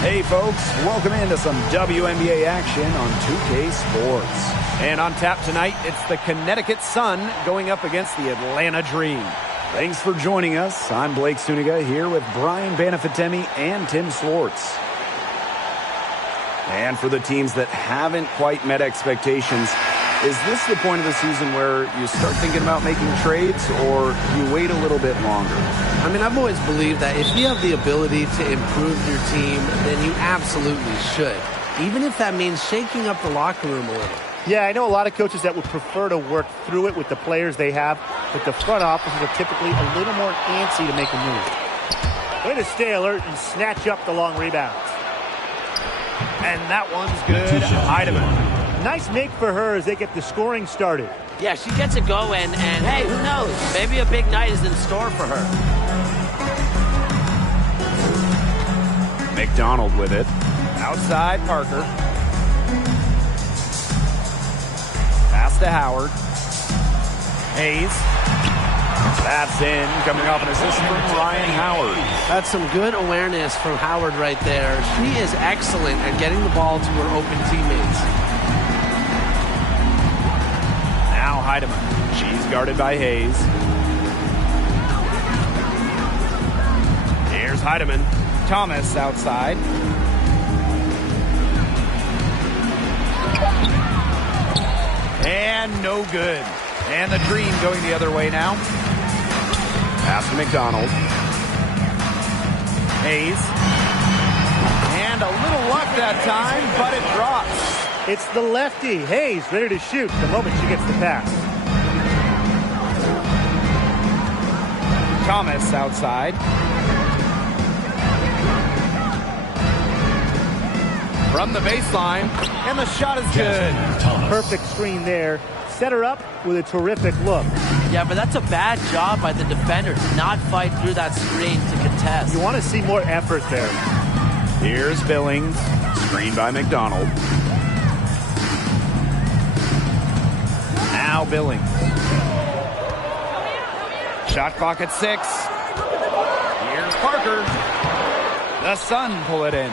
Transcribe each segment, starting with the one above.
Hey folks, welcome into some WNBA action on 2K Sports. And on tap tonight, it's the Connecticut Sun going up against the Atlanta Dream. Thanks for joining us. I'm Blake Suniga here with Brian Banafitemi and Tim Slorts. And for the teams that haven't quite met expectations, is this the point of the season where you start thinking about making trades, or you wait a little bit longer? I mean, I've always believed that if you have the ability to improve your team, then you absolutely should, even if that means shaking up the locker room a little. Yeah, I know a lot of coaches that would prefer to work through it with the players they have, but the front offices are typically a little more antsy to make a move. Way to stay alert and snatch up the long rebounds. And that one's good. Heidemann. Nice make for her as they get the scoring started. Yeah, she gets it going, and hey, who knows? Maybe a big night is in store for her. McDonald with it. Outside, Parker. Pass to Howard. Hayes. That's in. Coming off an assist from Ryan Howard. That's some good awareness from Howard right there. She is excellent at getting the ball to her open teammates. Now Heidemann. She's guarded by Hayes. Here's Heidemann. Thomas outside. And no good. And the Dream going the other way now. Pass to McDonald. Hayes. And a little luck that time, but it drops. It's the lefty, Hayes, ready to shoot the moment she gets the pass. Thomas outside. From the baseline, and the shot is good. Perfect screen there. Set her up with a terrific look. Yeah, but that's a bad job by the defender to not fight through that screen to contest. You want to see more effort there. Here's Billings, screened by McDonald. Now Billings. Shot clock at 6. Here's Parker. The Sun pull it in.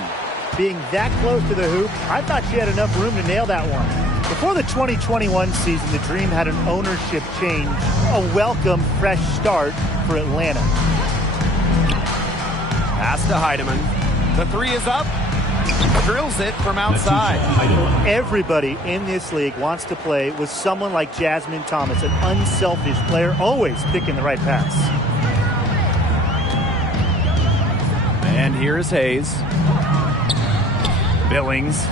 Being that close to the hoop, I thought she had enough room to nail that one. Before the 2021 season, the Dream had an ownership change, a welcome fresh start for Atlanta. Pass to Heidemann. The three is up. Drills it from outside. Everybody in this league wants to play with someone like Jasmine Thomas, an unselfish player, always picking the right pass. And here is Hayes. Billings.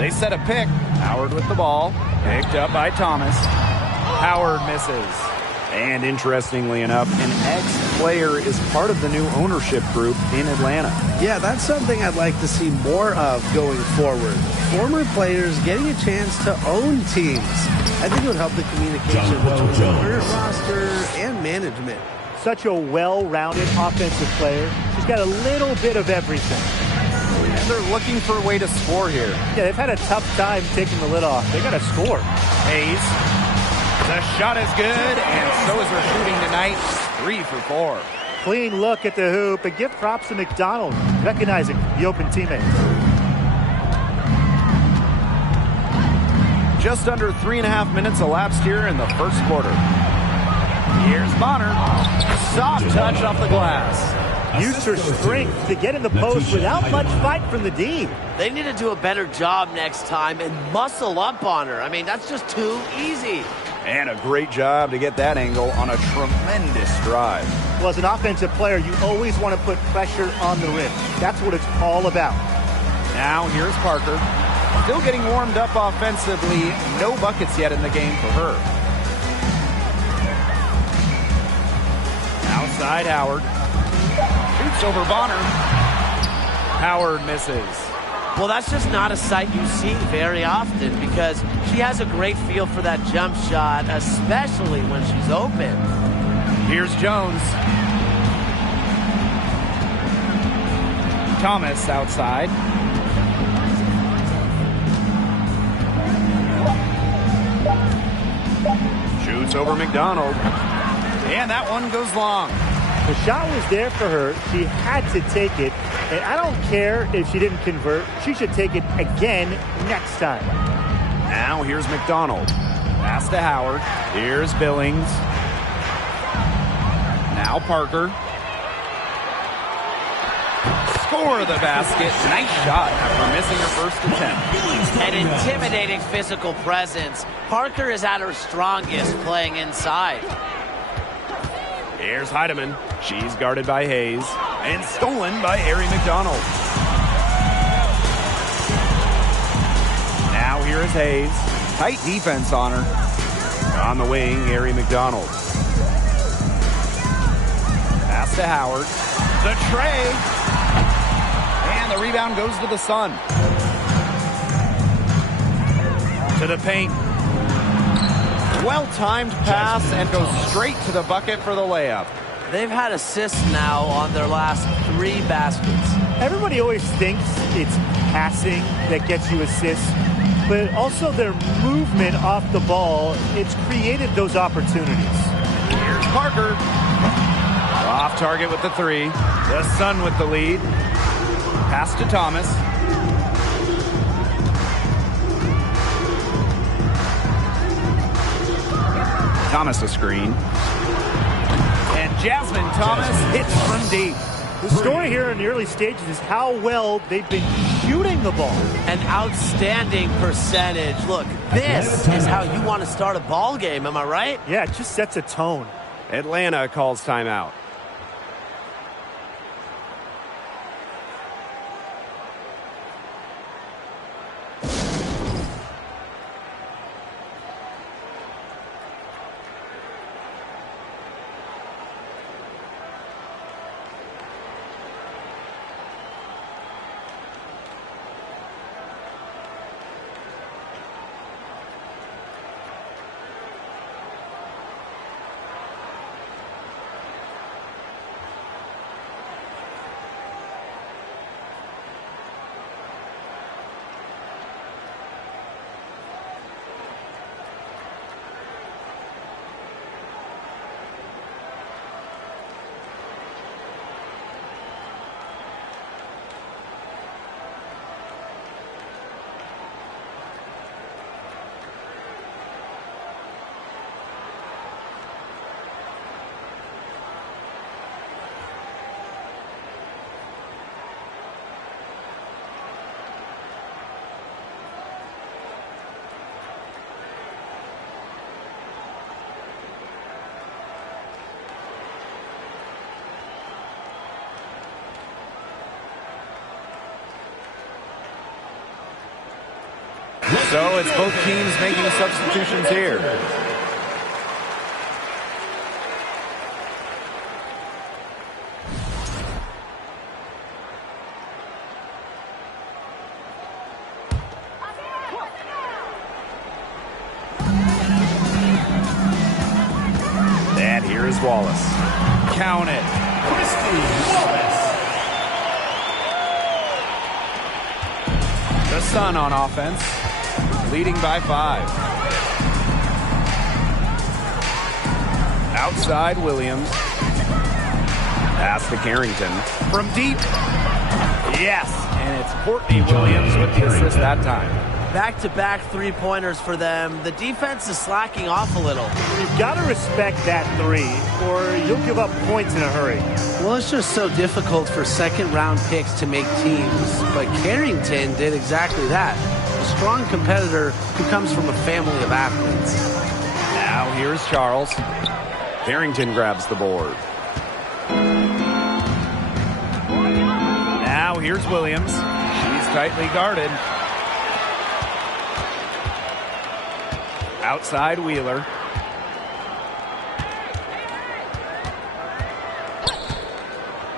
They set a pick. Howard with the ball. Picked up by Thomas. Howard misses. And interestingly enough, an ex-player is part of the new ownership group in Atlanta. Yeah, that's something I'd like to see more of going forward. Former players getting a chance to own teams. I think it would help the communication between the current roster and management. Such a well-rounded offensive player. She's got a little bit of everything. And they're looking for a way to score here. Yeah, they've had a tough time taking the lid off. They got to score. Hayes. The shot is good, and so is her shooting tonight. 3 for 4. Clean look at the hoop, and give props to McDonald, recognizing the open teammate. Just under 3.5 minutes elapsed here in the first quarter. Here's Bonner. Soft touch off the glass. Used her strength to get in the post without much fight from the D. They need to do a better job next time and muscle up on her. I mean, that's just too easy. And a great job to get that angle on a tremendous drive. Well, as an offensive player, you always want to put pressure on the rim. That's what it's all about. Now here's Parker. Still getting warmed up offensively. No buckets yet in the game for her. Outside Howard. Shoots over Bonner. Howard misses. Well, that's just not a sight you see very often because she has a great feel for that jump shot, especially when she's open. Here's Jones. Thomas outside. Shoots over McDonald. And that one goes long. The shot was there for her. She had to take it. And I don't care if she didn't convert. She should take it again next time. Now here's McDonald. Pass to Howard. Here's Billings. Now Parker. Score the basket. Nice shot after missing her first attempt. An intimidating physical presence. Parker is at her strongest playing inside. Here's Heidemann. She's guarded by Hayes. And stolen by Ari McDonald. Now here is Hayes. Tight defense on her. On the wing, Ari McDonald. Pass to Howard. The tray. And the rebound goes to the Sun. To the paint. Well-timed pass and goes straight to the bucket for the layup. They've had assists now on their last 3 baskets. Everybody always thinks it's passing that gets you assists, but also their movement off the ball, it's created those opportunities. Here's Parker. Off target with the 3. The Sun with the lead. Pass to Thomas. Thomas a screen. And Jasmine Thomas hits from deep. The story here in the early stages is how well they've been shooting the ball. An outstanding percentage. Look, this is how you want to start a ball game, am I right? Yeah, it just sets a tone. Atlanta calls timeout. So it's both teams making substitutions here. And here is Wallace. Count it. The Sun on offense. Leading by 5. Outside Williams. Pass to Carrington. From deep. Yes. And it's Courtney Williams with the assist that time. Back-to-back 3-pointers for them. The defense is slacking off a little. You've got to respect that 3, or you'll give up points in a hurry. Well, it's just so difficult for second-round picks to make teams, but Carrington did exactly that. A strong competitor who comes from a family of athletes. Now here's Charles. Carrington grabs the board. Now here's Williams. She's tightly guarded. Outside Wheeler.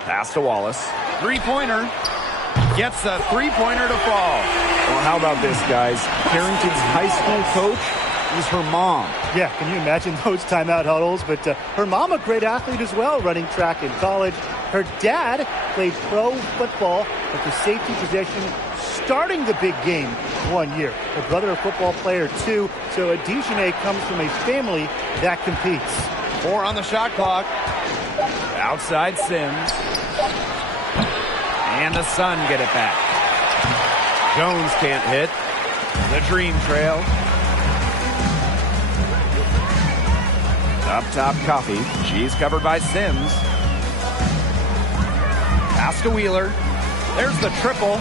Pass to Wallace. 3-pointer. Gets a 3-pointer to fall. Well, how about this, guys? Carrington's high school coach is her mom. Yeah, can you imagine those timeout huddles? But her mom, a great athlete as well, running track in college. Her dad played pro football at the safety position, starting the big game 1 year. Her brother, a football player, too. So Adishime comes from a family that competes. 4 on the shot clock. Outside Sims. And the Sun get it back. Jones can't hit. The Dream trail. Up top, Coffee. She's covered by Sims. Pass to Wheeler. There's the triple.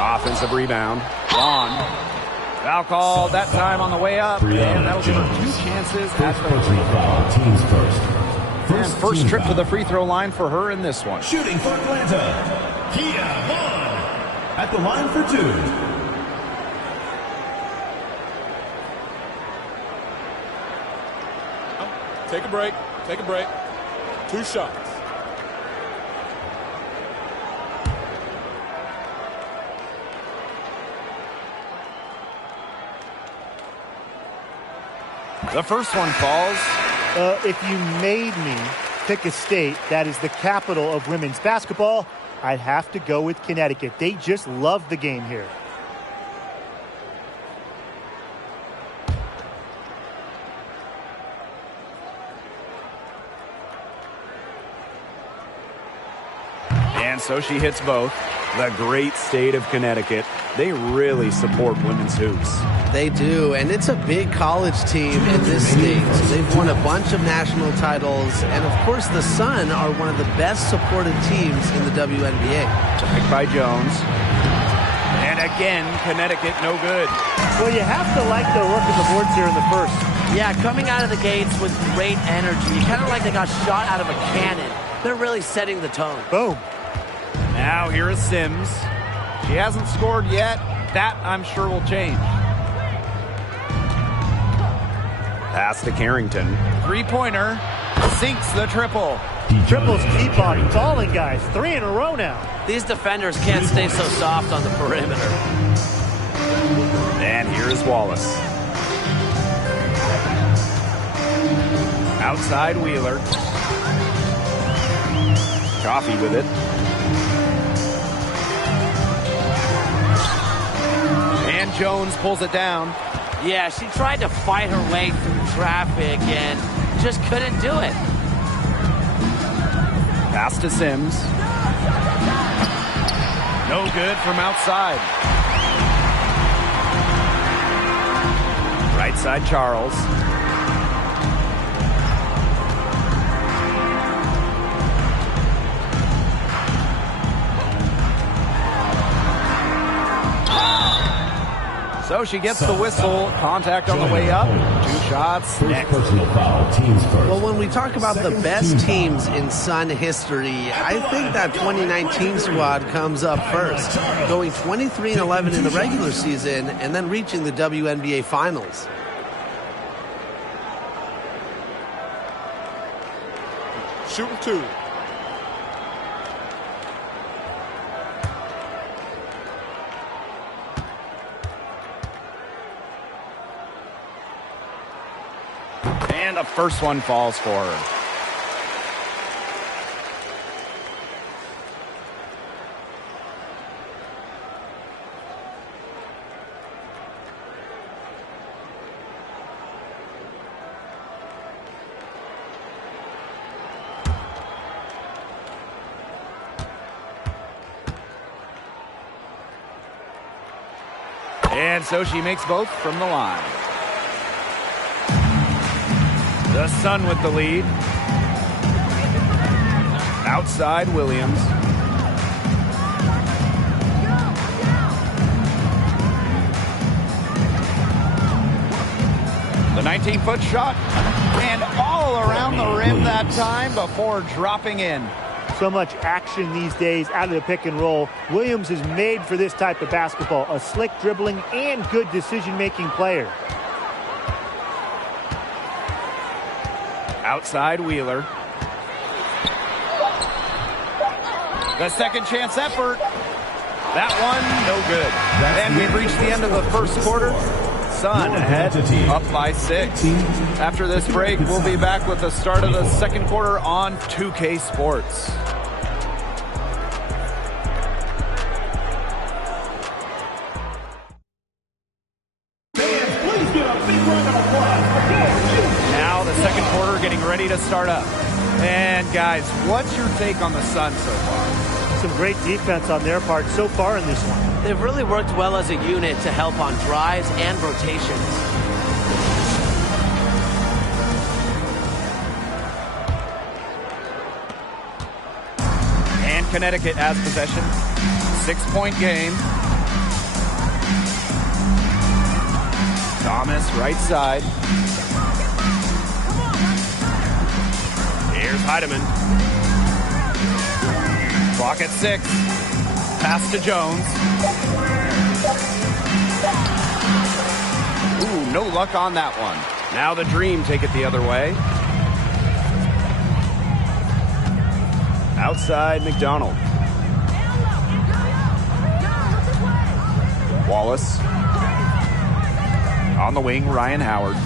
Offensive rebound. Vaughn. Foul called that time on the way up. And that'll give her 2 chances at the free throw. Teams first. And first trip to the free throw line for her in this one. Shooting for Atlanta, Kia Vaughn at the line for 2. Take a break. Take a break. 2 shots. The first one falls. If you made me pick a state that is the capital of women's basketball, I'd have to go with Connecticut. They just love the game here. And so she hits both. The great state of Connecticut. They really support women's hoops. They do, and it's a big college team in this state. They've won a bunch of national titles, and of course the Sun are one of the best supported teams in the WNBA. Checked by Jones. And again, Connecticut no good. Well, you have to like their work in the boards here in the first. Yeah, coming out of the gates with great energy. Kind of like they got shot out of a cannon. They're really setting the tone. Boom. Now here is Sims. She hasn't scored yet. That, I'm sure, will change. Pass to Carrington. 3-pointer. Sinks the triple. Triples keep on falling, guys. 3 in a row now. These defenders can't stay so soft on the perimeter. And here is Wallace. Outside Wheeler. Coffee with it. And Jones pulls it down. Yeah, she tried to fight her way through traffic and just couldn't do it. Pass to Sims. No good from outside. Right side Charles. So she gets the whistle. Contact on the way up. 2 shots next. Personal foul, teams first. Well, when we talk about the best teams in Sun history, I think that 2019 squad comes up first, going 23-11 in the regular season and then reaching the WNBA Finals. Shooting 2. And the first one falls for her. And so she makes both from the line. The Sun with the lead. Outside Williams. The 19-foot shot. And all around the rim that time before dropping in. So much action these days out of the pick and roll. Williams is made for this type of basketball. A slick dribbling and good decision-making player. Outside Wheeler. The second chance effort. That one, no good. And we've reached the end of the first quarter. Sun ahead, up by 6. After this break, we'll be back with the start of the second quarter on 2K Sports. Now the second quarter getting ready to start up. And guys, what's your take on the Sun so far? Some great defense on their part so far in this one. They've really worked well as a unit to help on drives and rotations. And Connecticut has possession. 6-point game. Thomas, right side. Here's Heidemann. Clock at 6. Pass to Jones. Ooh, no luck on that one. Now the Dream take it the other way. Outside McDonald. Wallace. On the wing, Ryan Howard.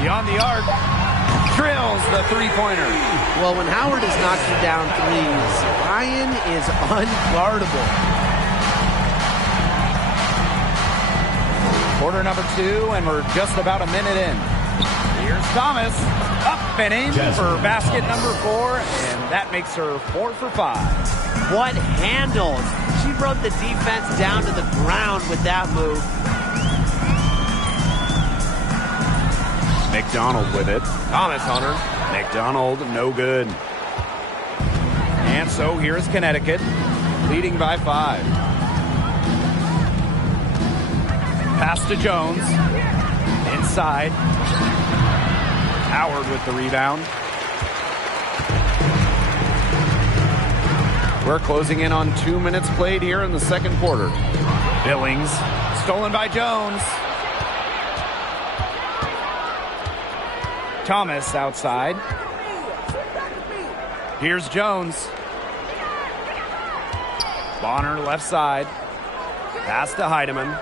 Beyond the arc. Drills the three-pointer. Well, when Howard is knocking down threes, Ryan is unguardable. Quarter number 2, and we're just about a minute in. Here's Thomas. Up and in for basket number 4, and that makes her 4 for 5. What handles! She brought the defense down to the ground with that move. McDonald with it. Thomas on her. McDonald, no good. And so here's Connecticut, leading by 5. Pass to Jones. Inside. Howard with the rebound. We're closing in on 2 minutes played here in the second quarter. Billings, stolen by Jones. Thomas outside. Here's Jones. Bonner left side. Pass to Heidemann.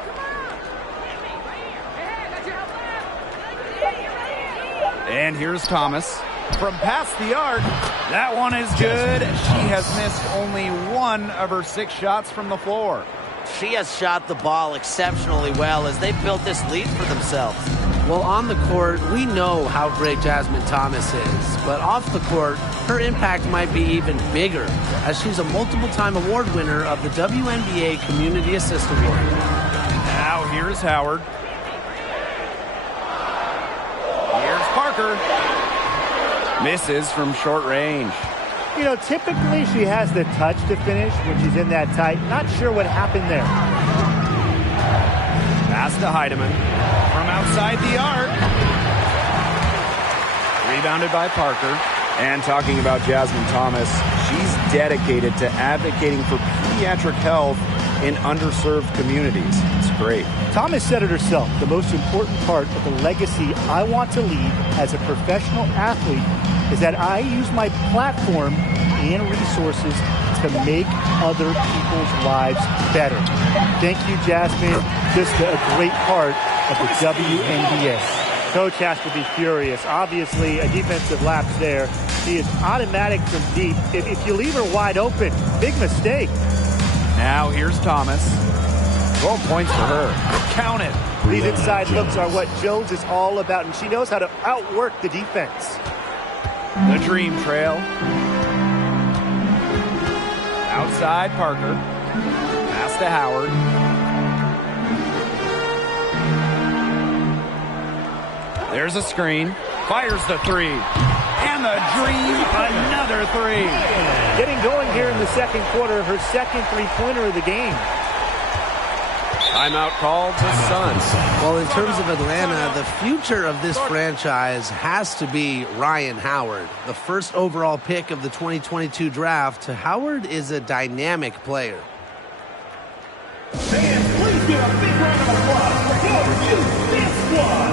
And here's Thomas. From past the arc, that one is good. She has missed only 1 of her 6 shots from the floor. She has shot the ball exceptionally well as they built this lead for themselves. Well, on the court, we know how great Jasmine Thomas is, but off the court, her impact might be even bigger, as she's a multiple-time award winner of the WNBA Community Assist Award. Now here's Howard. Here's Parker. Misses from short range. You know, typically she has the touch to finish when she's in that tight. Not sure what happened there. Pass to Heidemann. From outside the arc. Rebounded by Parker. And talking about Jasmine Thomas, she's dedicated to advocating for pediatric health in underserved communities. It's great. Thomas said it herself. The most important part of the legacy I want to leave as a professional athlete is that I use my platform and resources to make other people's lives better. Thank you, Jasmine. Just a great part of the WNBA. Coach has to be furious. Obviously, a defensive lapse there. She is automatic from deep. If you leave her wide open, big mistake. Now here's Thomas. 12 points for her. Count it. These inside looks are what Jones is all about, and she knows how to outwork the defense. The Dream trail. Outside Parker. Pass to Howard. There's a screen. Fires the 3. And the Dream, another 3. Getting going here in the second quarter, her second three-pointer of the game. Timeout called to Suns. Well, in terms of Atlanta, the future of this franchise has to be Ryan Howard, the first overall pick of the 2022 draft. Howard is a dynamic player. Fans, please give a big round of applause for your this one.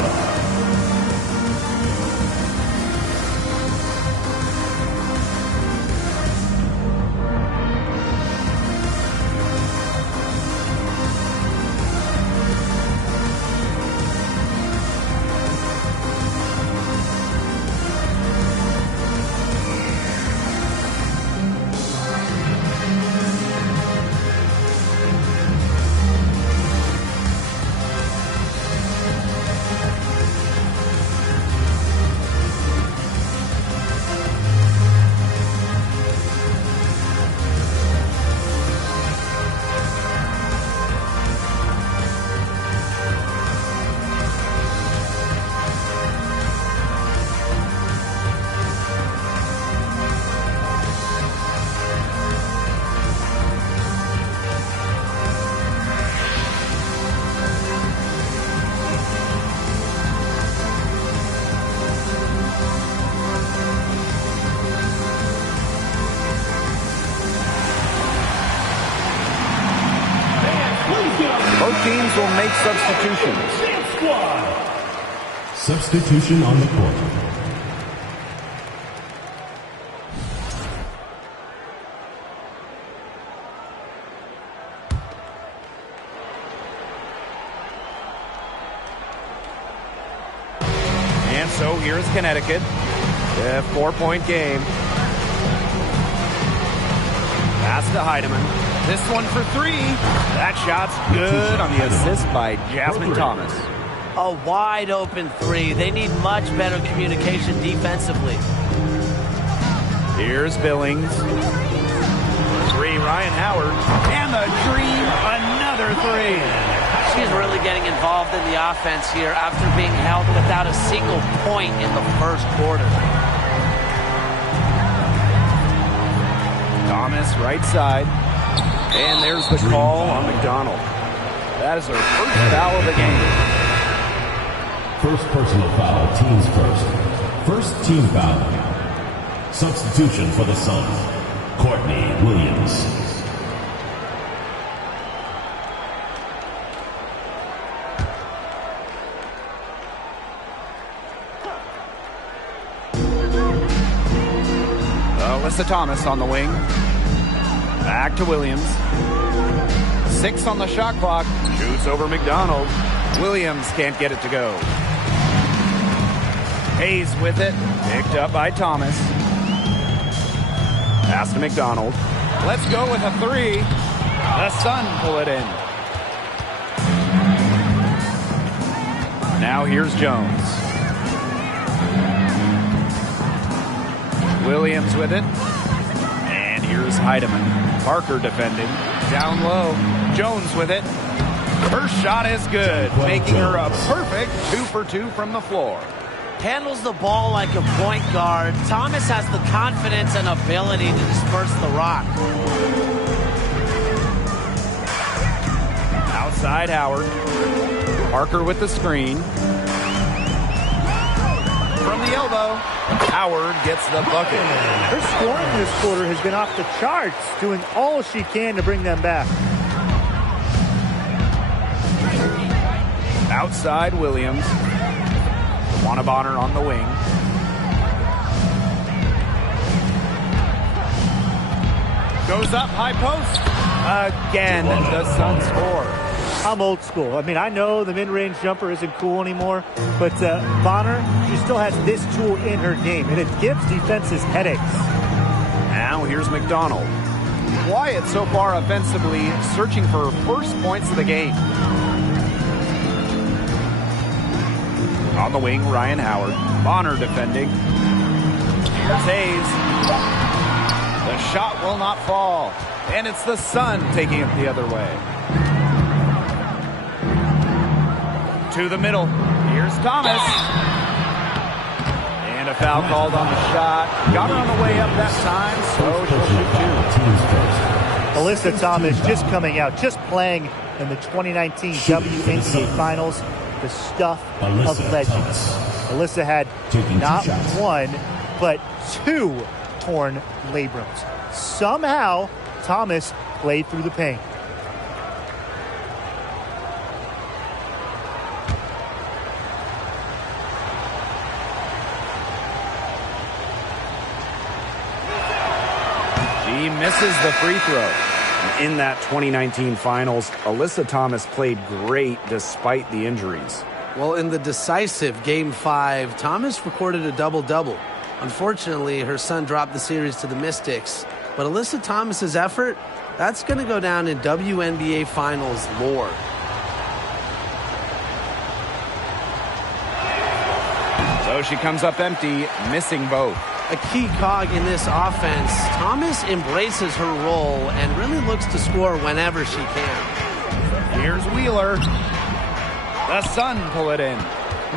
make substitutions. Substitution on the court. And so here's Connecticut. A 4-point game. Pass to Heidemann. This one for 3. That shot's good on the assist by Jasmine Thomas. A wide open 3. They need much better communication defensively. Here's Billings. 3, Ryan Howard. And the dream, another 3. She's really getting involved in the offense here after being held without a single point in the first quarter. Thomas, right side. And there's the call on McDonald. That is her first foul of the game. First personal foul, teams first. First team foul. Substitution for the Suns, Courtney Williams. Alyssa Thomas on the wing. Back to Williams. 6 on the shot clock. Shoots over McDonald. Williams can't get it to go. Hayes with it. Picked up by Thomas. Pass to McDonald. Let's go with a 3. The Sun pull it in. Now here's Jones. Williams with it. And here's Heidemann. Parker defending. Down low. Jones with it. Her shot is good, making her a perfect 2 for 2 from the floor. Handles the ball like a point guard. Thomas has the confidence and ability to disperse the rock. Outside Howard. Parker with the screen. From the elbow, Howard gets the bucket. Her scoring this quarter has been off the charts, doing all she can to bring them back. Outside Williams. Wanabonner on the wing. Goes up, high post. Again, the Suns score. I'm old school. I mean, I know the mid-range jumper isn't cool anymore, but Bonner, she still has this tool in her game, and it gives defenses headaches. Now here's McDonald. Quiet so far offensively, searching for her first points of the game. On the wing, Ryan Howard. Bonner defending. Here's Hayes. The shot will not fall. And it's the Sun taking it the other way. To the middle. Here's Thomas. And a foul called on the shot. Got her on the way up that time, so she'll shoot 2. Alyssa Thomas just coming out, just playing in the 2019 WNBA Finals. The stuff of legends. Alyssa had not 1, but 2 torn labrums. Somehow, Thomas played through the pain. She misses the free throw. In that 2019 Finals, Alyssa Thomas played great despite the injuries. Well, in the decisive Game 5, Thomas recorded a double-double. Unfortunately, her son dropped the series to the Mystics. But Alyssa Thomas's effort, that's going to go down in WNBA Finals lore. So she comes up empty, missing both. A key cog in this offense, Thomas embraces her role and really looks to score whenever she can. Here's Wheeler. The Sun pull it in.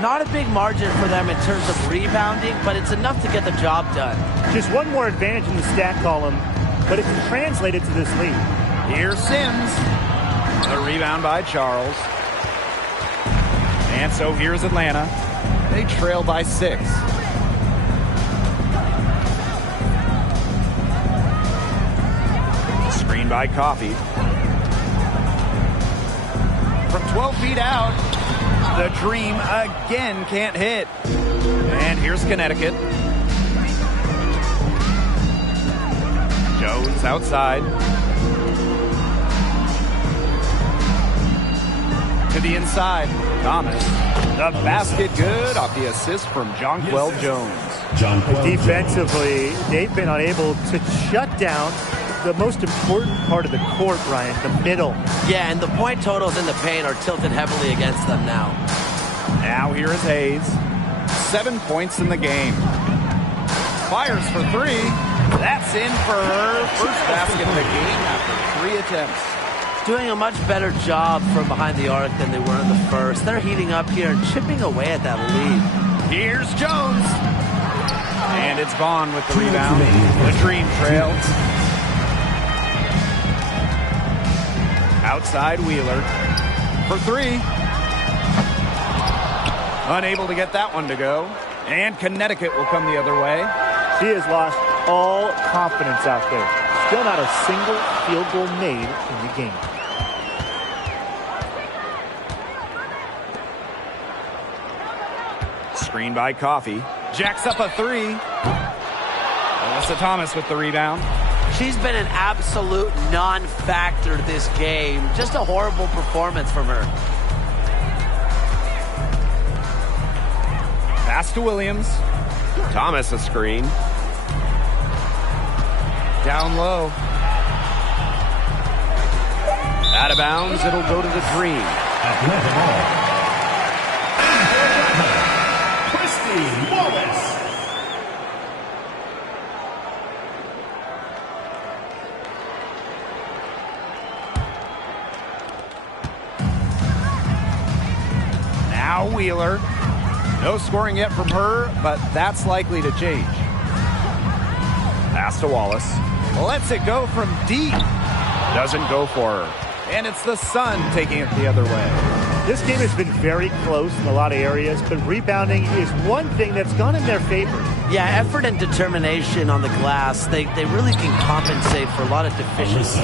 Not a big margin for them in terms of rebounding, but it's enough to get the job done. Just one more advantage in the stat column, but it's translated to this lead. Here's Sims. The rebound by Charles. And so here's Atlanta. They trail by 6. Screen by Coffey. from 12 feet out. The Dream again can't hit. And here's Connecticut. Jones outside. To the inside. Thomas. The basket good off the assist from Jonquel Jones. Defensively, they've been unable to shut down the most important part of the court, Ryan, the middle. Yeah, and the point totals in the paint are tilted heavily against them now. Now here is Hayes. 7 points in the game. Fires for three. That's in for her first basket of the game after 3 attempts. Doing a much better job from behind the arc than they were in the first. They're heating up here and chipping away at that lead. Here's Jones. And it's Vaughn with the rebound. The Dream trail. Outside Wheeler for three. Unable to get that one to go. And Connecticut will come the other way. She has lost all confidence out there. Still not a single field goal made in the game. Screen by Coffey. Jacks up a three. Alyssa Thomas with the rebound. She's been an absolute non-factor this game. Just a horrible performance from her. Pass to Williams. Thomas a screen. Down low. Out of bounds, it'll go to the Dream. Christy Wallace. Now Wheeler. No scoring yet from her, but that's likely to change. Pass to Wallace. Lets it go from deep. Doesn't go for her. And it's the Sun taking it the other way. This game has been very close in a lot of areas, but rebounding is one thing that's gone in their favor. Yeah, effort and determination on the glass, they really can compensate for a lot of deficiencies.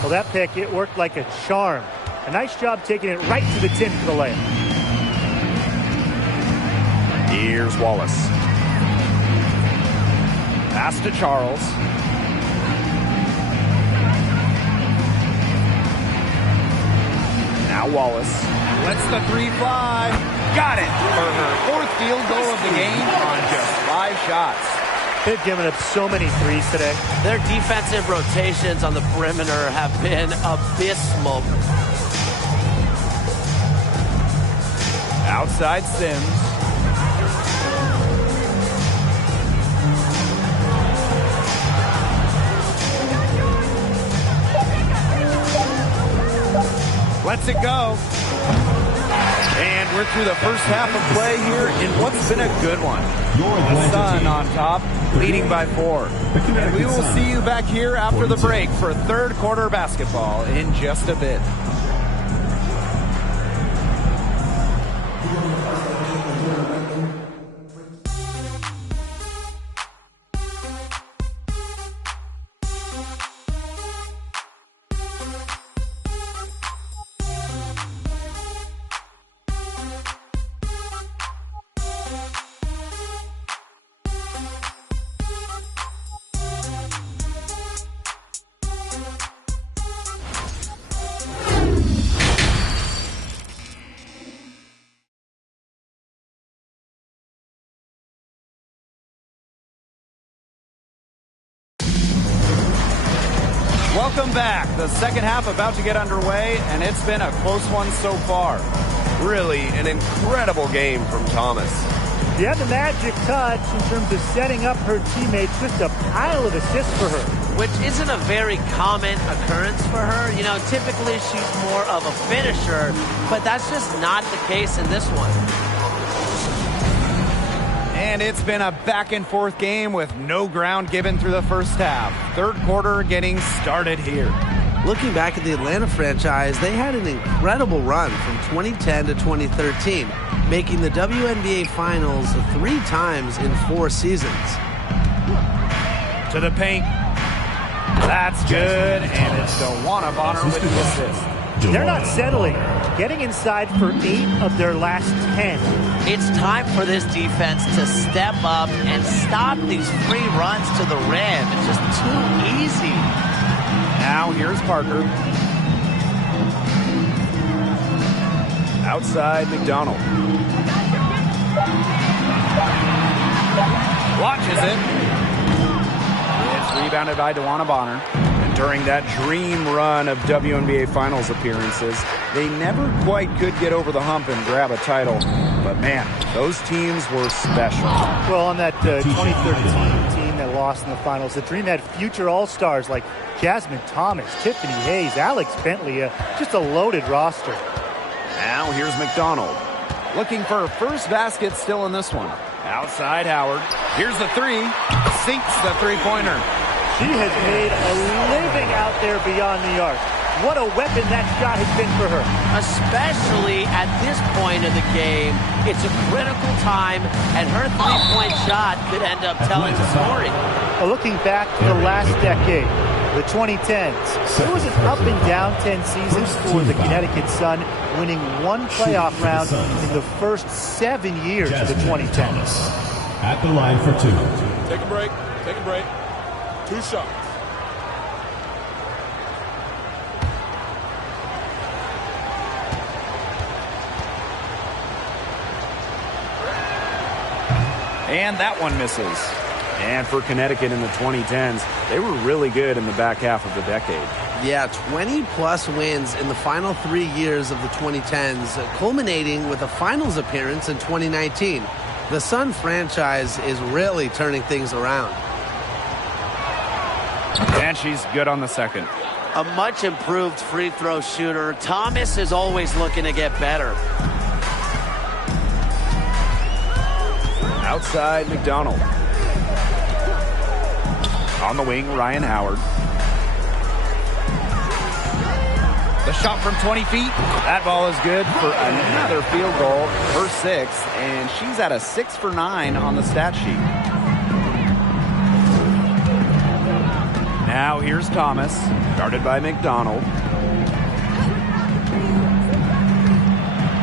Well, that pick, it worked like a charm. A nice job taking it right to the tin for the layup. Here's Wallace. Pass to Charles. Now Wallace lets the three fly. Got it for her fourth field goal of the game on just 5 shots. They've given up so many threes today. Their defensive rotations on the perimeter have been abysmal. Outside Sims. Lets it go. And we're through the first half of play here in what's been a good one. The Sun on top, leading by 4. And we will see you back here after the break for third quarter basketball in just a bit. Welcome back. The second half about to get underway, and it's been a close one so far. Really an incredible game from Thomas. She had the magic touch in terms of setting up her teammates. Just a pile of assists for her. Which isn't a very common occurrence for her. You know, typically she's more of a finisher, but that's just not the case in this one. And it's been a back-and-forth game with no ground given through the first half. Third quarter getting started here. Looking back at the Atlanta franchise, they had an incredible run from 2010 to 2013, making the WNBA Finals 3 times in 4 seasons. To the paint. That's good, and it's DeWanna Bonner with the assist. They're not settling. getting inside for 8 of their last 10. It's time for this defense to step up and stop these free runs to the rim. It's just too easy. Now here's Parker. Outside McDonald. Launches it. It's rebounded by DeWanna Bonner. And during that dream run of WNBA Finals appearances, they never quite could get over the hump and grab a title. But man, those teams were special. Well, on that 2013 team that lost in the finals, the Dream had future All-Stars like Jasmine Thomas, Tiffany Hayes, Alex Bentley, just a loaded roster. Now here's McDonald. Looking for a first basket still in this one. Outside Howard. Here's the three. Sinks the three-pointer. She has made a living out there beyond the arc. What a weapon that shot has been for her. Especially at this point of the game. It's a critical time, and her three-point shot could end up telling the story. Well, looking back to the last decade, the 2010s, it was an up-and-down 10 seasons for the Connecticut Sun, winning one playoff round in the first 7 years of the 2010s. At the line for 2. Take a break. Take a break. 2 shots. And that one misses. And for Connecticut in the 2010s, they were really good in the back half of the decade. Yeah, 20-plus wins in the final 3 years of the 2010s, culminating with a finals appearance in 2019. The Sun franchise is really turning things around. And she's good on the second. A much improved free throw shooter. Thomas is always looking to get better. Outside McDonald. On the wing, Ryan Howard. The shot from 20 feet. That ball is good for another field goal, her 6th, and she's at a 6 for 9 on the stat sheet. Now here's Thomas, guarded by McDonald.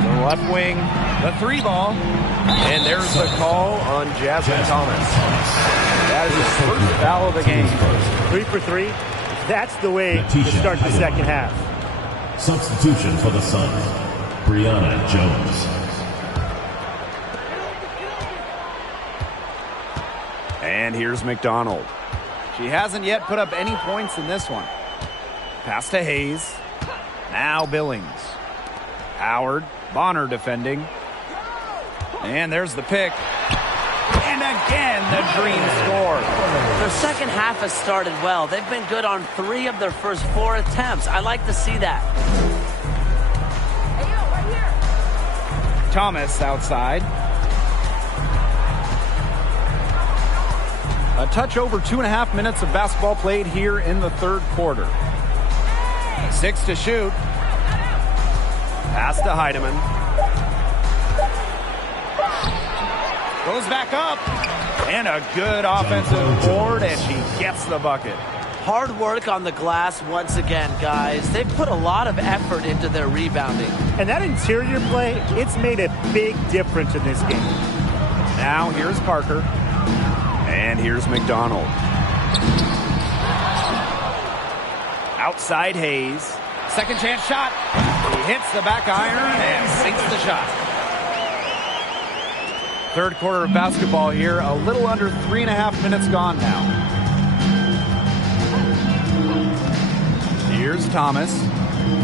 The left wing, the 3 ball, and there's the call on Jasmine Thomas. That is his first foul of the game. 3 for 3. That's the way to start the second half. Substitution for the Suns, Brianna Jones. And here's McDonald. She hasn't yet put up any points in this one. Pass to Hayes. Now Billings. Howard. Bonner defending. And there's the pick. And again, the Dream score. Their second half has started well. They've been good on 3 of their first 4 attempts. I like to see that. Thomas outside. A touch over 2.5 minutes of basketball played here in the third quarter. 6 to shoot. Pass to Heidemann. Goes back up. And a good offensive board, and she gets the bucket. Hard work on the glass once again, guys. They put a lot of effort into their rebounding. And that interior play, it's made a big difference in this game. Now here's Parker. And here's McDonald. Outside Hayes. Second chance shot. He hits the back iron and sinks the shot. Third quarter of basketball here. A little under 3.5 minutes gone now. Here's Thomas.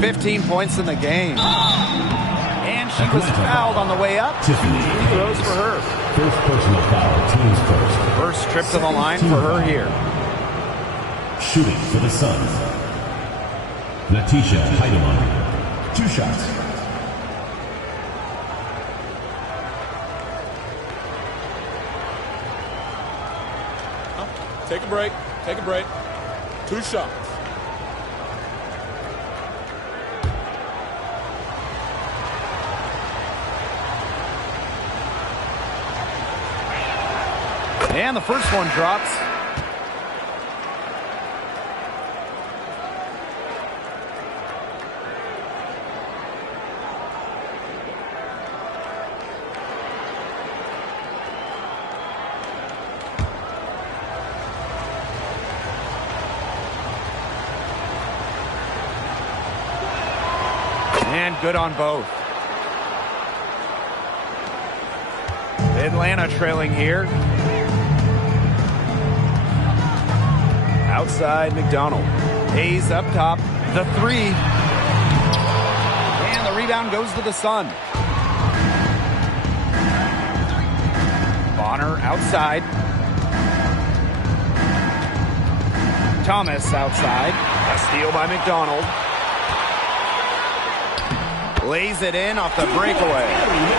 15 points in the game. And she was fouled on the way up. Tiffany throws for her. First personal foul, team's first. First trip to the line for her here. Shooting for the Suns, Natisha Heidemann. 2 shots. Take a break. Take a break. 2 shots. And the first one drops. And good on both. Atlanta trailing here. Outside McDonald. Hayes up top. The three. And the rebound goes to the Sun. Bonner outside. Thomas outside. A steal by McDonald. Lays it in off the breakaway.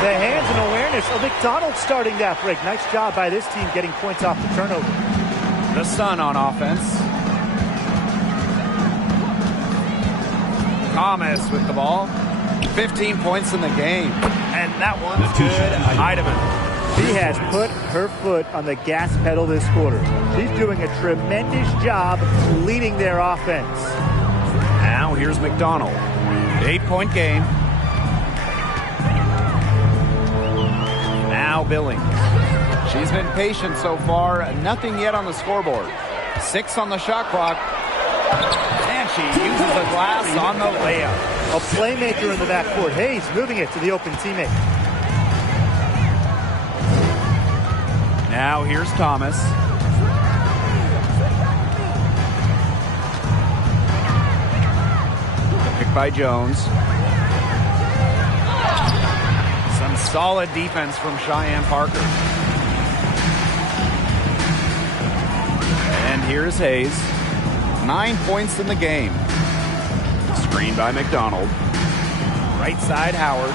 The hands and awareness of McDonald starting that break. Nice job by this team getting points off the turnover. The Sun on offense. Thomas with the ball. 15 points in the game. And that one's good. Heidemann. She has put her foot on the gas pedal this quarter. She's doing a tremendous job leading their offense. Now here's McDonald. 8-point game. Now Billings. She's been patient so far. Nothing yet on the scoreboard. 6 on the shot clock. And she uses the glass on the layup. A playmaker in the backcourt. Hayes moving it to the open teammate. Now here's Thomas. Pick by Jones. Some solid defense from Cheyenne Parker. And here's Hayes. 9 points in the game. Screen by McDonald. Right side, Howard.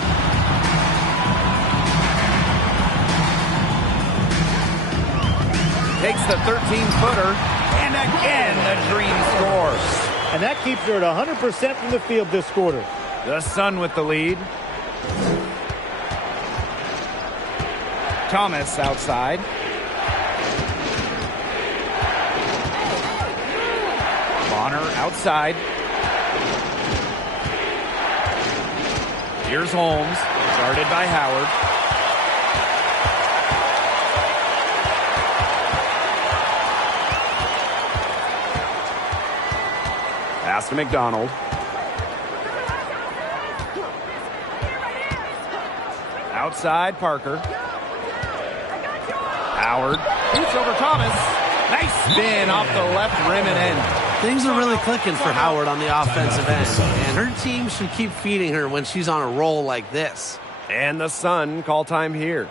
Takes the 13-footer. And again, the Dream scores. And that keeps her at 100% from the field this quarter. The Sun with the lead. Thomas outside. Bonner outside. Here's Holmes, guarded by Howard. Pass to McDonald. Outside, Parker. Howard shoots over Thomas. Nice spin off the left rim and in. Things are really clicking for Howard on the offensive end, and her team should keep feeding her when she's on a roll like this. And the Sun call time here.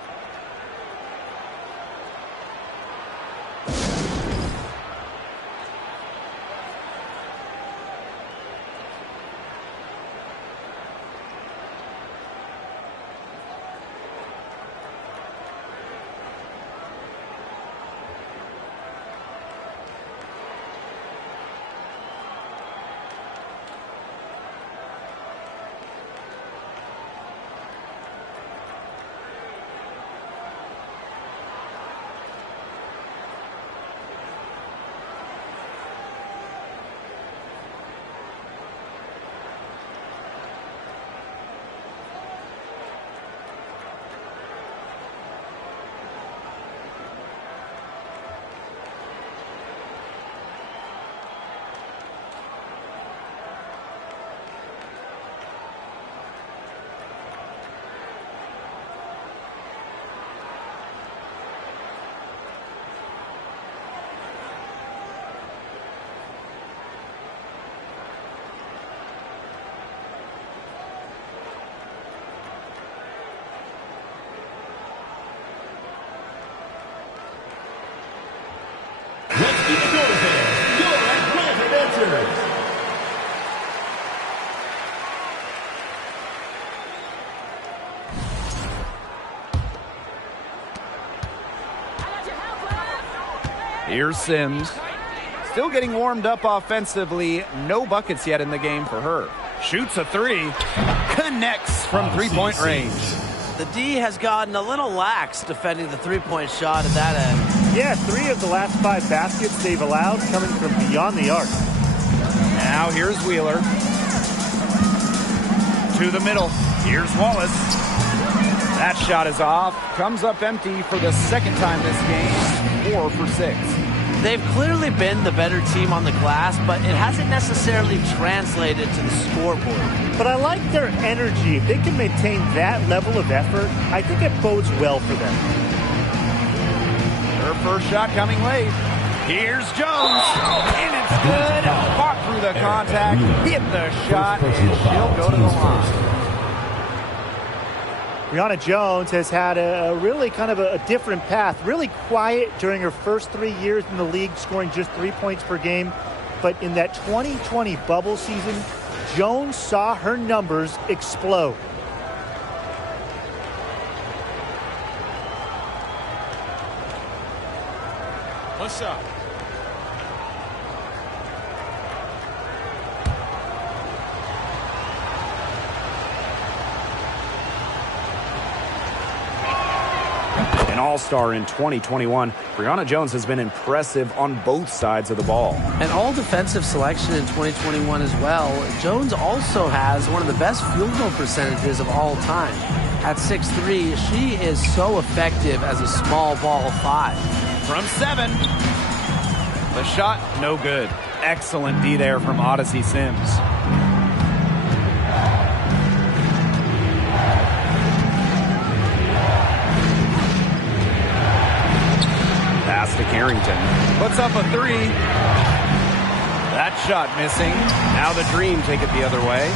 Let's keep it going, fans. Your Atlanta answers. Here's Sims. Still getting warmed up offensively. No buckets yet in the game for her. Shoots a three. Connects from three-point range. The D has gotten a little lax defending the three-point shot at that end. Yeah, 3 of the last 5 baskets they've allowed coming from beyond the arc. Now here's Wheeler. To the middle. Here's Wallace. That shot is off. Comes up empty for the second time this game. 4 for 6. They've clearly been the better team on the glass, but it hasn't necessarily translated to the scoreboard. But I like their energy. If they can maintain that level of effort, I think it bodes well for them. Her first shot coming late. Here's Jones, and it's good. Fought through the contact, hit the shot, and she'll go to the line. Brianna Jones has had a really kind of a different path. Really quiet during her first 3 years in the league, scoring just 3 points per game. But in that 2020 bubble season, Jones saw her numbers explode. One shot. An all-star in 2021, Brianna Jones has been impressive on both sides of the ball. An all-defensive selection in 2021 as well. Jones also has one of the best field goal percentages of all time. At 6'3", she is so effective as a small ball 5. From 7. The shot, no good. Excellent D there from Odyssey Sims. Pass to Carrington. Puts up a 3. That shot missing. Now the Dream take it the other way.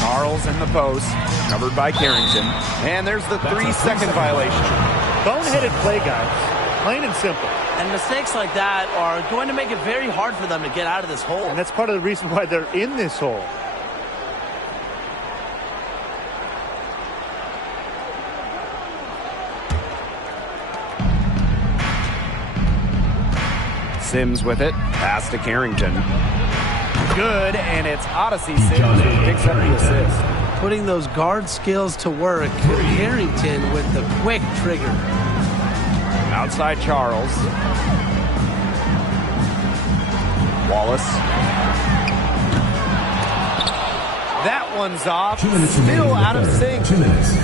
Charles in the post. Covered by Carrington. And there's the 3-second violation. Boneheaded play, guys. Plain and simple. And mistakes like that are going to make it very hard for them to get out of this hole. And that's part of the reason why they're in this hole. Sims with it. Pass to Carrington. Good, and it's Odyssey Sims who picks up the assist. Putting those guard skills to work. Carrington with the quick trigger. Outside Charles. Wallace. That one's off. Still out of sync.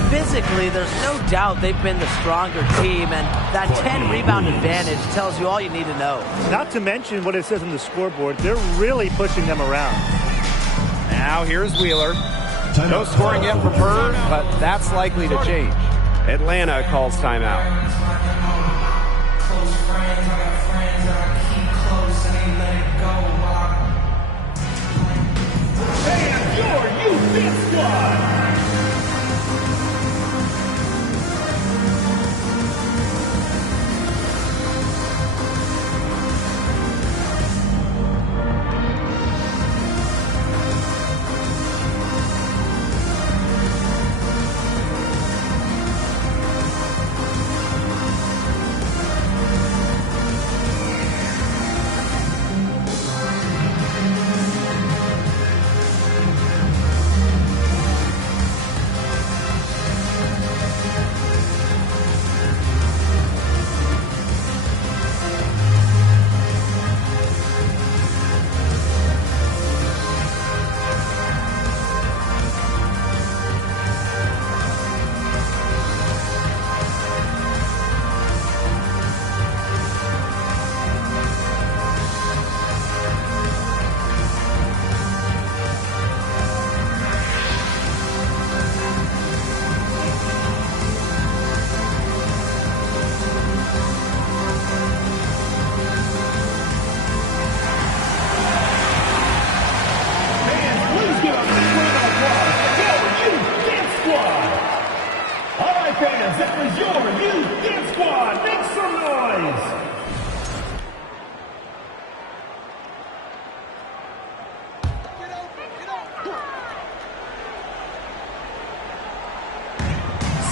Physically, there's no doubt they've been the stronger team, and that 10-rebound advantage tells you all you need to know. Not to mention what it says on the scoreboard. They're really pushing them around. Now here's Wheeler. No scoring yet from her, but that's likely to change. Atlanta calls timeout.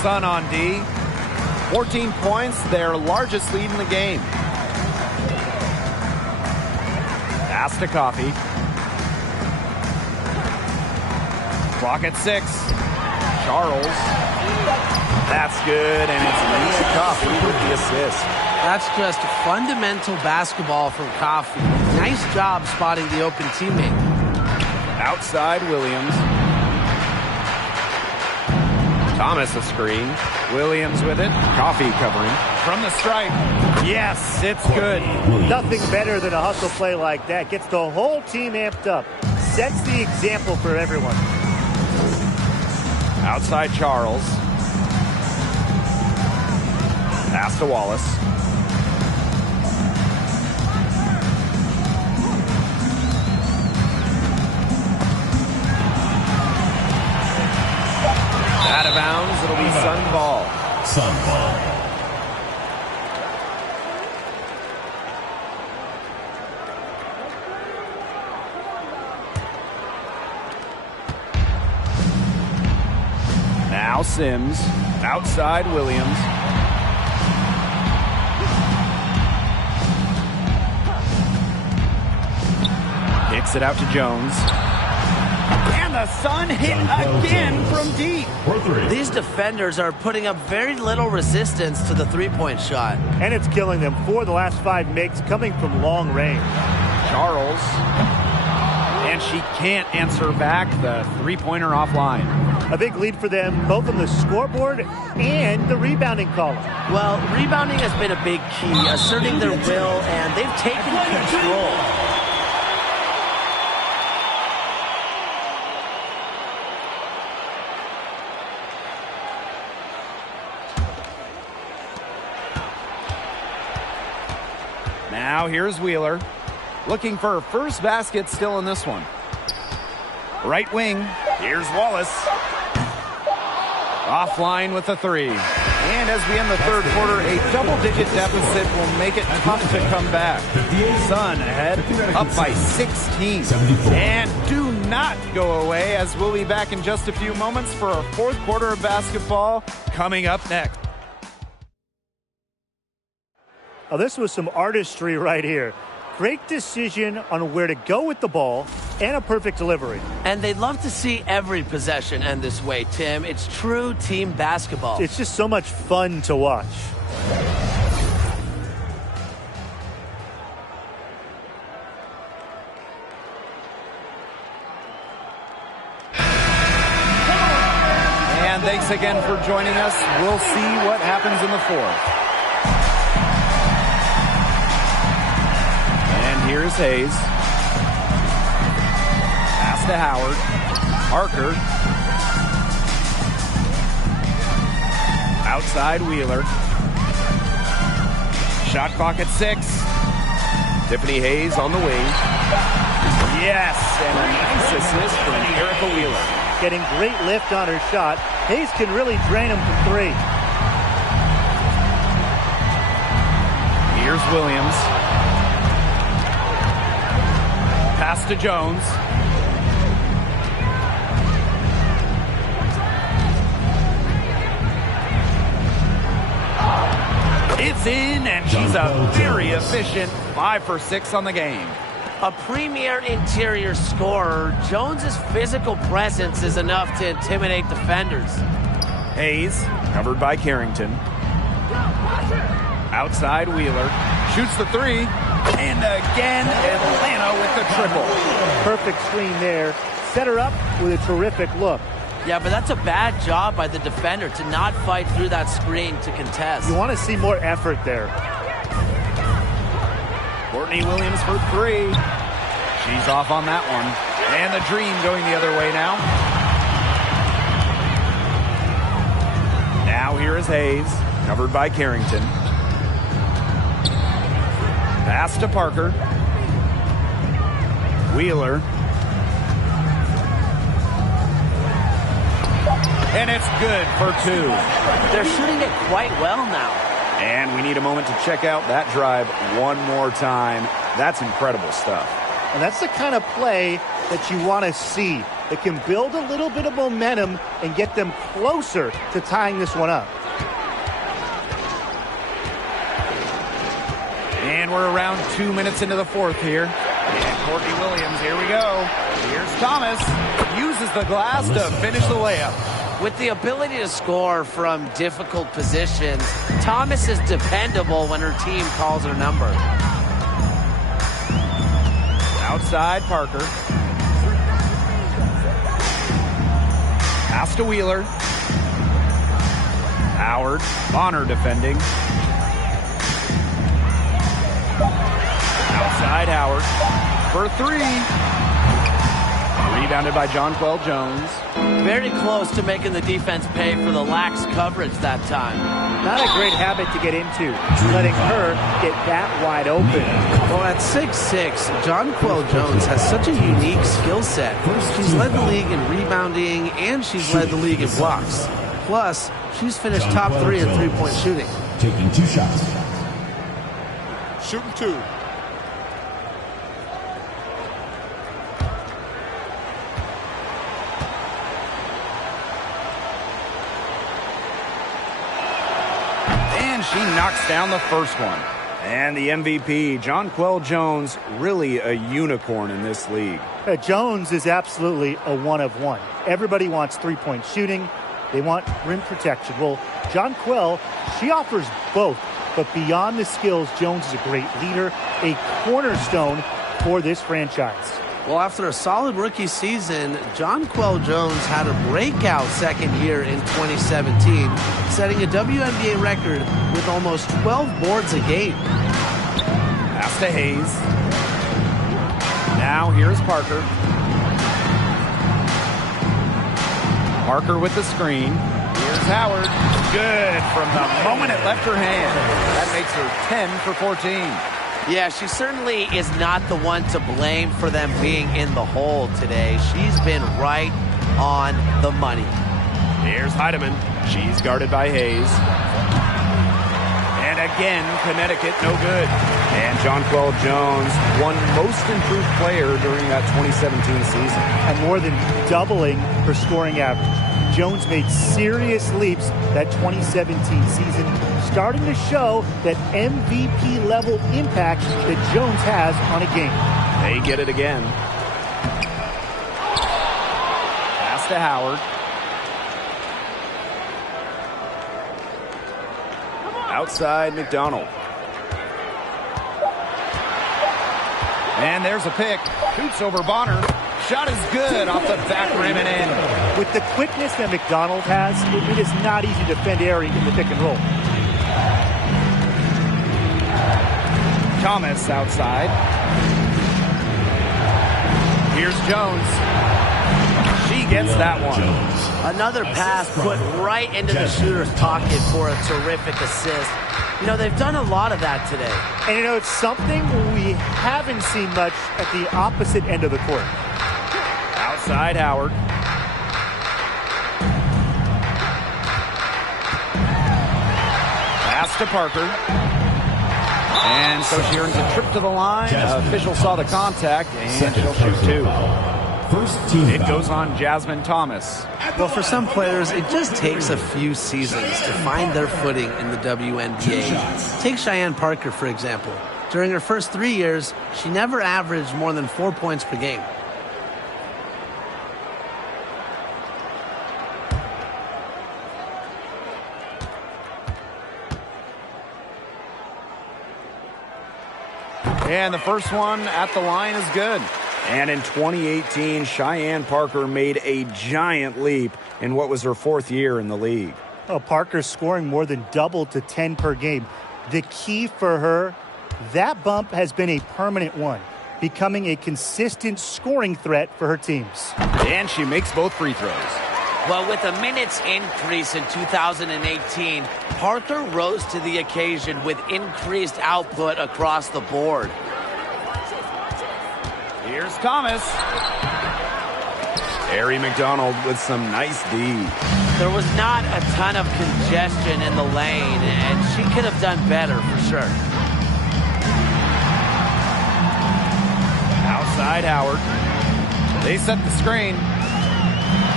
Sun on D. 14 points, their largest lead in the game. Pass to Coffee. Clock at 6. Charles. That's good, and it's Mia Coffee with the assist. That's just fundamental basketball from Coffee. Nice job spotting the open teammate. Outside Williams. Thomas a screen. Williams with it. Coffee covering. From the stripe. Yes, it's good. Nothing better than a hustle play like that. Gets the whole team amped up. Sets the example for everyone. Outside Charles. Pass to Wallace. Out of bounds, it'll be Sun ball. Sun ball. Now Sims. Outside Williams. Kicks it out to Jones. And the Sun hit again from deep. These defenders are putting up very little resistance to the three-point shot. And it's killing them. 4 of the last 5 makes coming from long range. Charles. And she can't answer back the three-pointer offline. A big lead for them, both on the scoreboard and the rebounding column. Well, rebounding has been a big key, asserting their will, and they've taken control. Now here's Wheeler. Looking for her first basket still in this one. Right wing. Here's Wallace. Offline with a 3. And as we end the third quarter, a double-digit deficit will make it tough to come back. Sun ahead, up by 16. And do not go away, as we'll be back in just a few moments for our fourth quarter of basketball coming up next. Oh, this was some artistry right here. Great decision on where to go with the ball and a perfect delivery. And they'd love to see every possession end this way, Tim. It's true team basketball. It's just so much fun to watch. And thanks again for joining us. We'll see what happens in the fourth. Here's Hayes. Pass to Howard. Parker. Outside Wheeler. Shot clock at 6. Tiffany Hayes on the wing. Yes, and a nice assist from Erica Wheeler. Getting great lift on her shot. Hayes can really drain him from 3. Here's Williams. Pass to Jones. It's in, and she's a very efficient 5 for 6 on the game. A premier interior scorer, Jones's physical presence is enough to intimidate defenders. Hayes, covered by Carrington. Outside Wheeler. Shoots the 3. And again, Atlanta with the triple. Perfect screen there. Set her up with a terrific look. Yeah, but that's a bad job by the defender to not fight through that screen to contest. You want to see more effort there. Courtney Williams for 3. She's off on that one. And the Dream going the other way now. Now here is Hayes, covered by Carrington. Pass to Parker. Wheeler. And it's good for 2. They're shooting it quite well now. And we need a moment to check out that drive one more time. That's incredible stuff. And that's the kind of play that you want to see. That can build a little bit of momentum and get them closer to tying this one up. And we're around 2 minutes into the fourth here. And Courtney Williams, here we go. Here's Thomas. Uses the glass to finish the layup. With the ability to score from difficult positions, Thomas is dependable when her team calls her number. Outside Parker. Pass to Wheeler. Howard. Bonner defending. Outside Howard for three. Rebounded by Jonquel Jones. Very close to making the defense pay for the lax coverage that time. Not a great habit to get into, letting her get that wide open. Well, at 6'6", Jonquel Jones has such a unique skill set. She's led the league in rebounding, and she's led the league in blocks. Plus, she's finished top 3 in three-point shooting. Taking 2 shots. Shooting 2. She knocks down the first one. And the MVP, Jonquel Jones, really a unicorn in this league. Jones is absolutely a one of one. Everybody wants three-point shooting. They want rim protection. Well, Jonquel, she offers both. But beyond the skills, Jones is a great leader, a cornerstone for this franchise. Well, after a solid rookie season, Jonquel Jones had a breakout second year in 2017, setting a WNBA record with almost 12 boards a game. Pass to Hayes. Now here's Parker. Parker with the screen. Here's Howard. Good from the moment it left her hand. That makes her 10 for 14. Yeah, she certainly is not the one to blame for them being in the hole today. She's been right on the money. Here's Heidemann. She's guarded by Hayes. And again, Connecticut no good. And Jonquel Jones won most improved player during that 2017 season. And more than doubling her scoring average. Jones made serious leaps that 2017 season, starting to show that MVP-level impact that Jones has on a game. They get it again. Pass to Howard. Outside McDonald. And there's a pick. Shoots over Bonner. Shot is good off the back rim and in. With the quickness that McDonald has, it is not easy to defend Aerie in the pick and roll. Thomas outside. Here's Jones. She gets that one. Another pass put right into the shooter's pocket for a terrific assist. You know, they've done a lot of that today. And, you know, it's something we haven't seen much at the opposite end of the court. Outside Howard. Pass to Parker. And so she earns a trip to the line. Official saw the contact, and she'll shoot 2. First team It goes on Jasmine Thomas. Well, for some players, it just takes a few seasons to find their footing in the WNBA. Take Cheyenne Parker, for example. During her first 3 years, she never averaged more than 4 points per game. And the first one at the line is good. And in 2018, Cheyenne Parker made a giant leap in what was her 4th year in the league. Oh, Parker's scoring more than double to 10 per game. The key for her, that bump has been a permanent one, becoming a consistent scoring threat for her teams. And she makes both free throws. Well, with a minutes increase in 2018, Parker rose to the occasion with increased output across the board. Here's Thomas. Aerie McDonald with some nice D. There was not a ton of congestion in the lane, and she could have done better for sure. Outside Howard. They set the screen.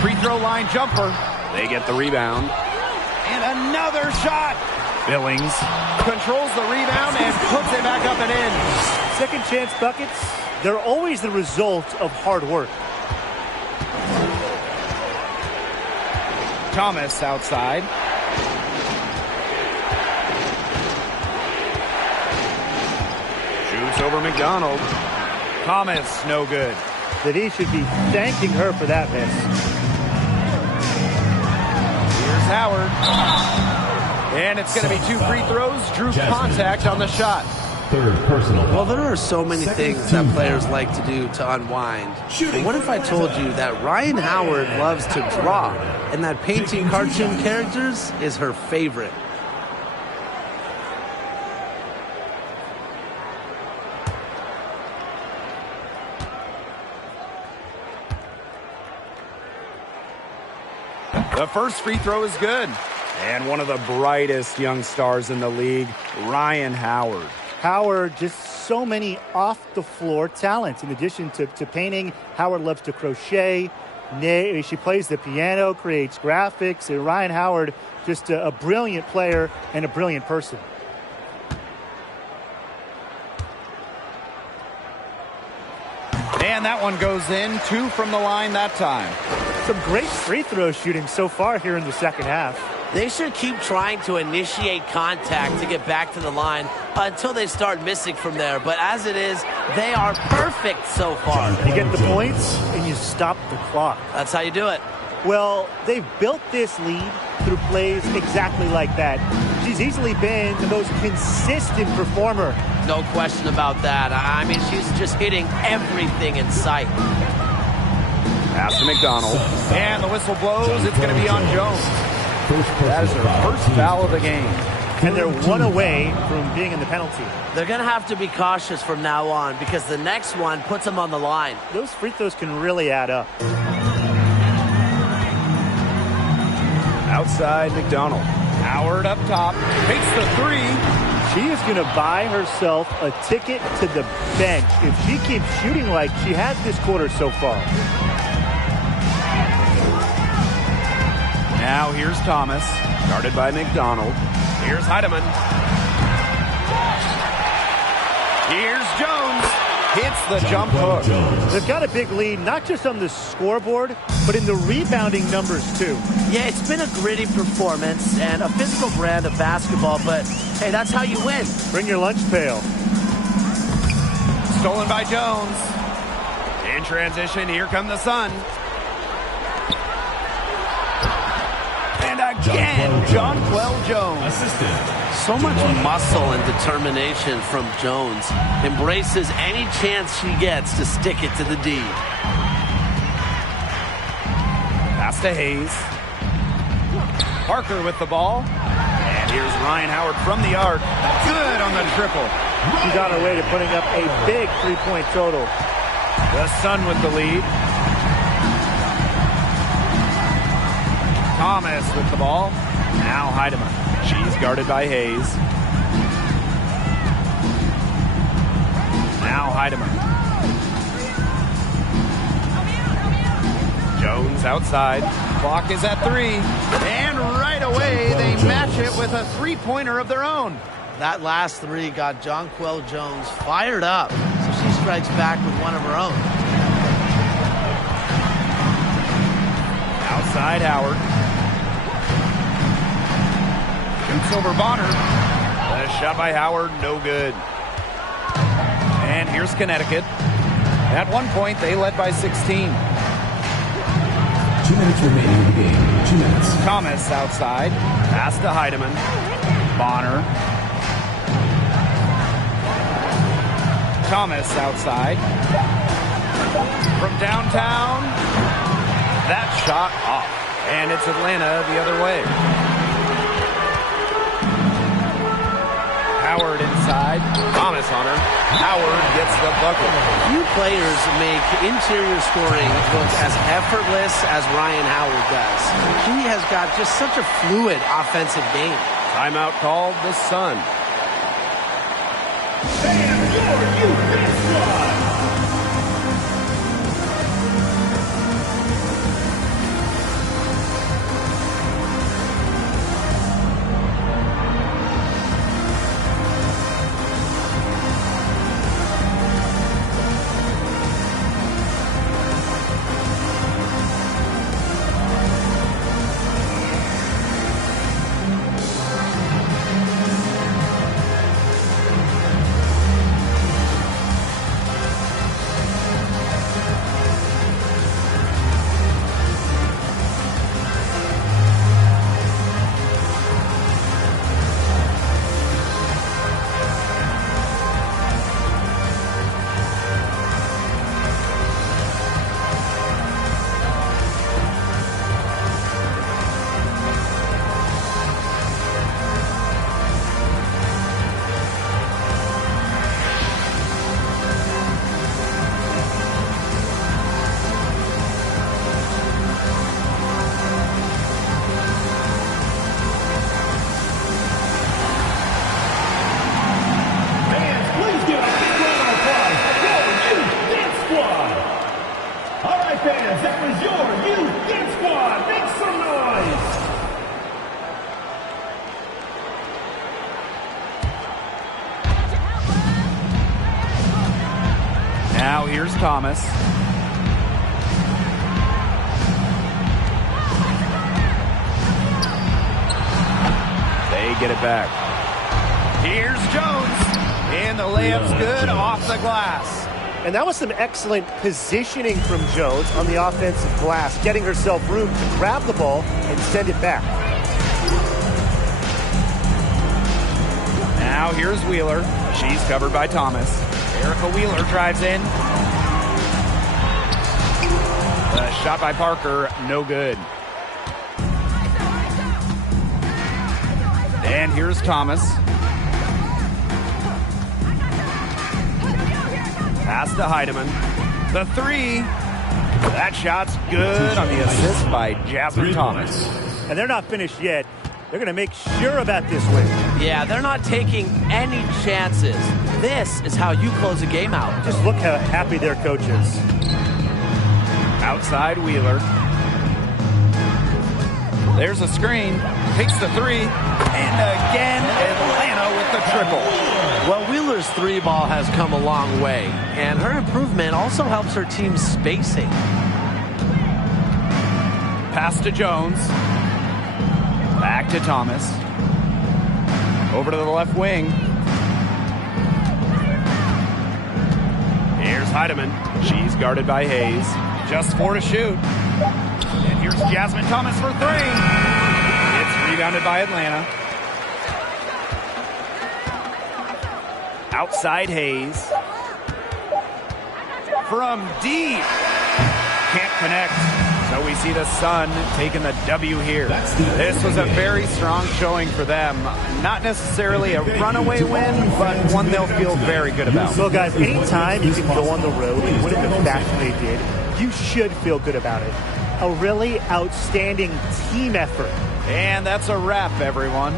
Free throw line jumper. They get the rebound. And another shot. Billings controls the rebound and puts it back up and in. Second chance buckets, they're always the result of hard work. Thomas outside. Shoots over McDonald. Thomas, no good. That he should be thanking her for that miss. Here's Howard. And it's going to be 2 free throws. Drew contact on the shot. Third personal. Well, there are so many things that players like to do to unwind. But what if I told you that Ryan Howard loves to draw, and that painting cartoon characters is her favorite? The first free throw is good. And one of the brightest young stars in the league, Ryan Howard. Howard, just so many off-the-floor talents. In addition to painting, Howard loves to crochet. She plays the piano, creates graphics. And Ryan Howard, just a brilliant player and a brilliant person. And that one goes in. 2 from the line that time. Some great free throw shooting so far here in the second half. They should keep trying to initiate contact to get back to the line until they start missing from there. But as it is, they are perfect so far. You get the points and you stop the clock. That's how you do it. Well, they've built this lead through plays exactly like that. She's easily been the most consistent performer. No question about that. I mean, she's just hitting everything in sight. Pass to McDonald. And the whistle blows. It's going to be on Jones. That is her first foul of the game. And they're 1 away from being in the penalty. They're going to have to be cautious from now on because the next one puts them on the line. Those free throws can really add up. Outside McDonald. Howard up top. Takes the 3. She is going to buy herself a ticket to the bench if she keeps shooting like she has this quarter so far. Now here's Thomas, guarded by McDonald. Here's Heidemann. Here's Jones. Hits the jump hook. They've got a big lead, not just on the scoreboard, but in the rebounding numbers too. Yeah, it's been a gritty performance and a physical brand of basketball, but hey, that's how you win. Bring your lunch pail. Stolen by Jones. In transition, here come the Sun. Again, Jonquel Jones. Assistant. So much muscle and determination from Jones. Embraces any chance she gets to stick it to the D. Pass to Hayes. Parker with the ball. And here's Ryan Howard from the arc. Good on the triple. She's on her way to putting up a big three-point total. The Sun with the lead. Thomas with the ball. Now Heidemann. She's guarded by Hayes. Now Heidemann. Jones outside. Clock is at 3. And right away, they match it with a three-pointer of their own. That last 3 got Jonquel Jones fired up. So she strikes back with one of her own. Outside Howard. Shoots over Bonner. The shot by Howard, no good. And here's Connecticut. At one point, they led by 16. 2 minutes remaining in the game. 2 minutes. Thomas outside. Pass to Heidemann. Bonner. Thomas outside. From downtown. That shot off. And it's Atlanta the other way. Howard inside. Thomas on her. Howard gets the bucket. Few players make interior scoring look as effortless as Ryan Howard does. He has got just such a fluid offensive game. Timeout called the Sun. Now here's Thomas. They get it back. Here's Jones. And the layup's good off the glass. And that was some excellent positioning from Jones on the offensive glass, getting herself room to grab the ball and send it back. Now here's Wheeler. She's covered by Thomas. Erica Wheeler drives in. The shot by Parker, no good. And here's Thomas. Pass to Heidemann. The three. That shot's good on the assist by Jasmine Thomas. And they're not finished yet. They're going to make sure about this win. Yeah, they're not taking any chances. This is how you close a game out. Just look how happy their coach is. Outside Wheeler. There's a screen. Takes the three. And again, Atlanta with the triple. Well, Wheeler's three ball has come a long way, and her improvement also helps her team's spacing. Pass to Jones. Back to Thomas. Over to the left wing. Here's Heidemann. She's guarded by Hayes. Just 4 to shoot. And here's Jasmine Thomas for 3. It's rebounded by Atlanta. Outside Hayes. From deep. Can't connect. So we see the Sun taking the W here. This was a very strong showing for them. Not necessarily a runaway win, but one they'll feel very good about. Well, guys, anytime you can go on the road and win it the fashion they did, you should feel good about it. A really outstanding team effort. And that's a wrap, everyone.